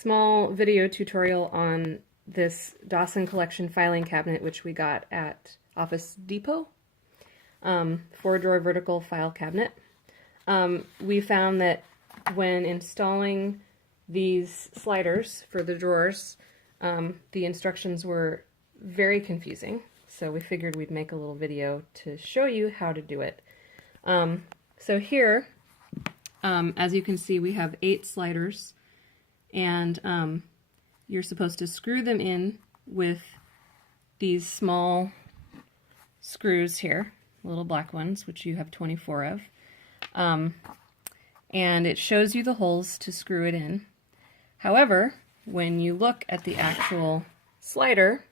small video tutorial on this Dawson collection filing cabinet, which we got at Office Depot. 4-drawer vertical file cabinet. We found that when installing these sliders for the drawers, the instructions were very confusing, so we figured we'd make a little video to show you how to do it. So here, as you can see, we have 8 sliders, and you're supposed to screw them in with these small screws here, little black ones, which you have 24 of. And it shows you the holes to screw it in. However, when you look at the actual slider,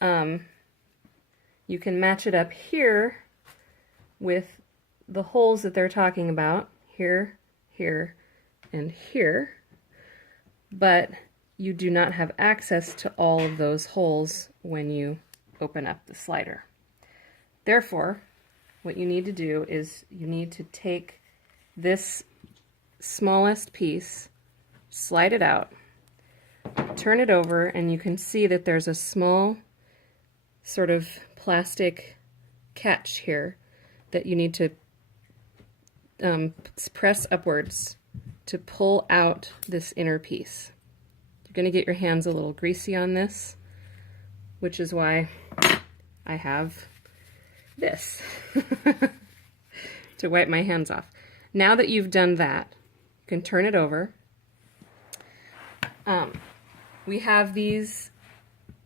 you can match it up here with the holes that they're talking about, here, here, and here, but you do not have access to all of those holes when you open up the slider. Therefore, what you need to do is you need to take this smallest piece, slide it out, turn it over, and you can see that there's a small sort of plastic catch here that you need to press upwards to pull out this inner piece. You're going to get your hands a little greasy on this, which is why I have this to wipe my hands off. Now that you've done that, you can turn it over. We have these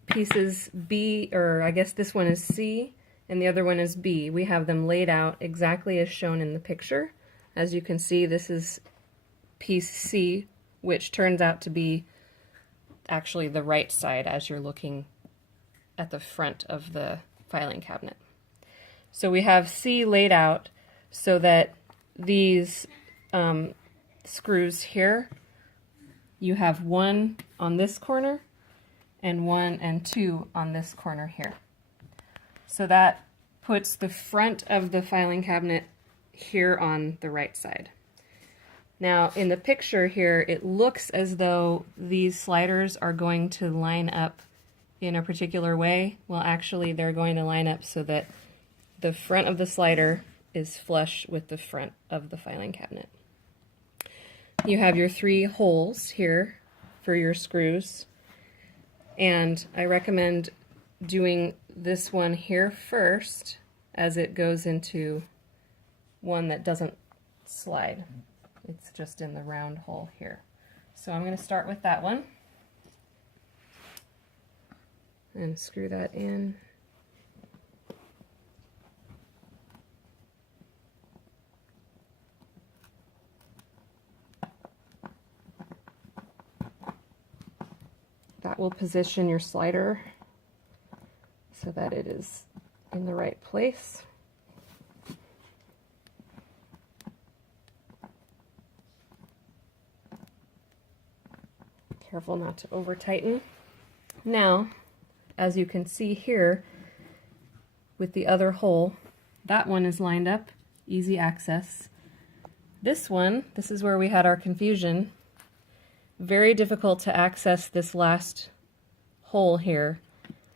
pieces B, or I guess this one is C and the other one is B. We have them laid out exactly as shown in the picture. As you can see, this is piece C, which turns out to be actually the right side as you're looking at the front of the filing cabinet. So we have C laid out so that these screws here, you have one on this corner and 1 and 2 on this corner here. So that puts the front of the filing cabinet here on the right side. Now in the picture here, it looks as though these sliders are going to line up in a particular way. Well, actually they're going to line up so that the front of the slider is flush with the front of the filing cabinet. You have your 3 holes here for your screws, and I recommend doing this one here first as it goes into one that doesn't slide. It's just in the round hole here. So I'm going to start with that one and screw that in. That will position your slider so that it is in the right place. Careful not to over tighten. Now, as you can see here with the other hole, that one is lined up, easy access. This one, this is where we had our confusion. Very difficult to access this last hole here.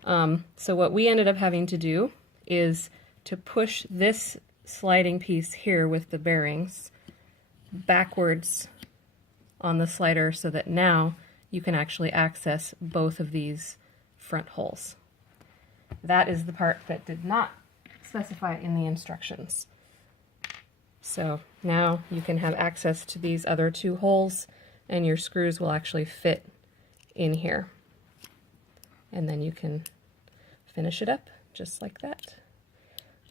So what we ended up having to do is to push this sliding piece here with the bearings backwards on the slider so that now you can actually access both of these front holes. That is the part that did not specify in the instructions. So now you can have access to these other 2 holes, and your screws will actually fit in here. And then you can finish it up just like that.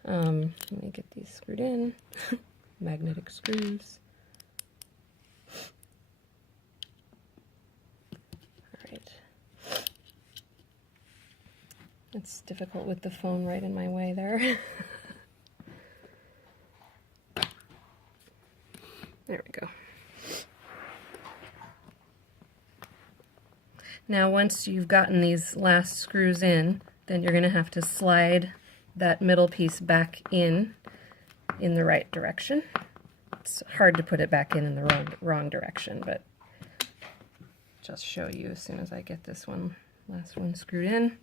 Let me get these screwed in. Magnetic screws. Alright. It's difficult with the phone right in my way there. There we go. Now once you've gotten these last screws in, then you're going to have to slide that middle piece back in the right direction. It's hard to put it back in the wrong direction, but just show you as soon as I get this last one screwed in.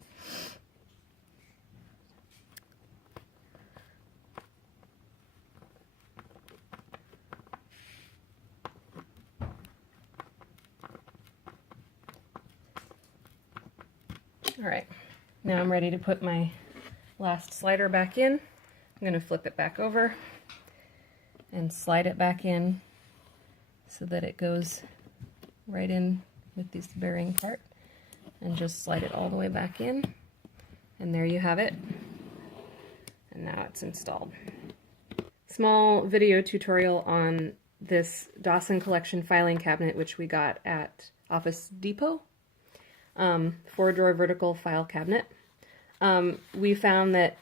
All right, now I'm ready to put my last slider back in. I'm going to flip it back over and slide it back in so that it goes right in with this bearing part, and just slide it all the way back in, and there you have it. And now it's installed. Small video tutorial on this Dawson collection filing cabinet, which we got at Office Depot. 4-drawer vertical file cabinet. We found that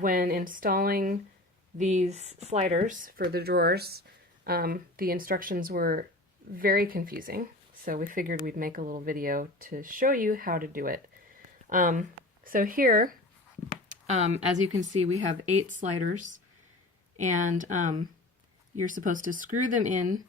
when installing these sliders for the drawers, the instructions were very confusing, so we figured we'd make a little video to show you how to do it. So here, as you can see, we have 8 sliders, and you're supposed to screw them in